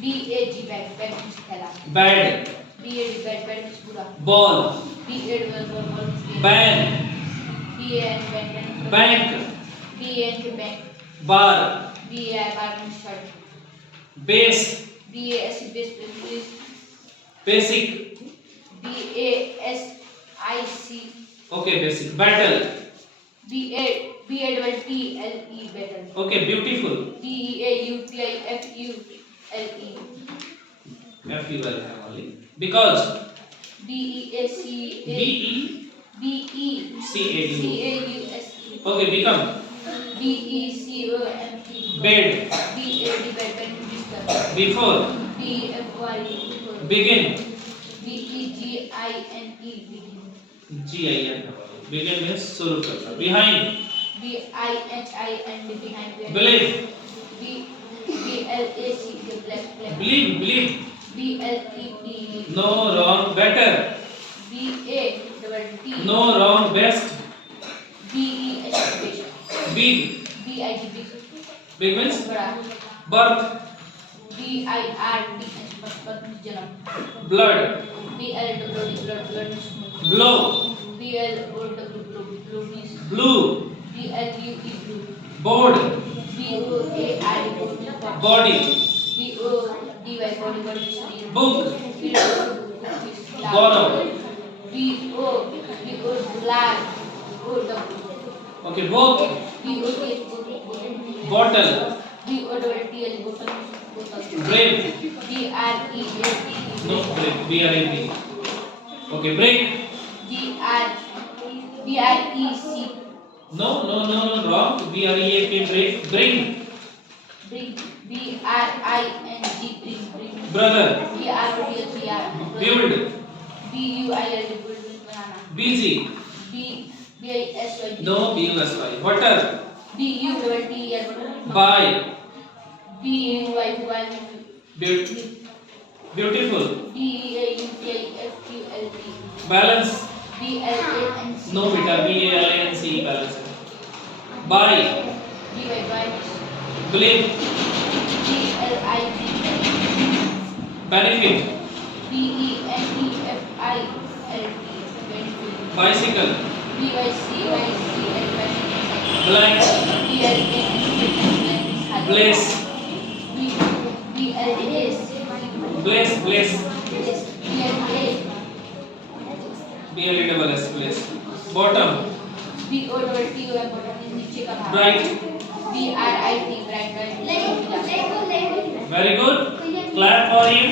B A G bag bag means खेला. Bad. B A D bad bad means बुरा. Ball. B A D ball ball means game. Ban. B A N ban Bank. B A N bank. Bar. B A R bar means shirt. Base. B A S base means Basic. B A S I C. Okay, basic. Battle. B A double T L E battle. Okay, beautiful. B E A U T I F U L E. F U L only. Because. B E A C A B E B E C A C U. A U S E. Okay, become. B E C O M P. Bed. B A D bed bed. Before. B F Y before. Begin. B E G I N E begin. G I N. Begin means शुरू करना. Behind. B I H I N D behind. Believe. B L A C K black. Believe. B L E D. No, wrong. Better. B A double T. No, wrong. Best. B E H best. Big. B I G big. Big means बड़ा. birth. B I R T H बचपन जन्म. Blood. B L W D blood means Blow. B L O W blue means Blue. B L U E blue. Board. B O A I board. Body. B O D Y body means Book. B O means Borrow. B O black. O W. Okay, book. B O T H Bottle. B O double T L bottle. Brave. B R E A T. No, break. B R A B. Okay, break. B R E C. No, wrong. B R E A K, break. Bring. Bring. B R I N G bring. Brother. B R O D L B R. Build. B U I L D build banana. Busy. B I S Y. No, B U S Y. Butter. B U double T E R butter. Buy. B U Y Y. Beautiful. B E A U T I F U L T. Balance. B L A N C. No, beta. B A L A N C E, balance. Buy. B Y Y. Believe. B L I G. Benefit. B E N E F I L T. Benefit. Bicycle. B Y C Y C L Y. Blank. B L A N C. Place. B L A C. Place. B L A. B L E double S. Place. Bottom. B O double T O M bottom नीचे का भाग. Bright. B R I T bright. Very good. Clap for him.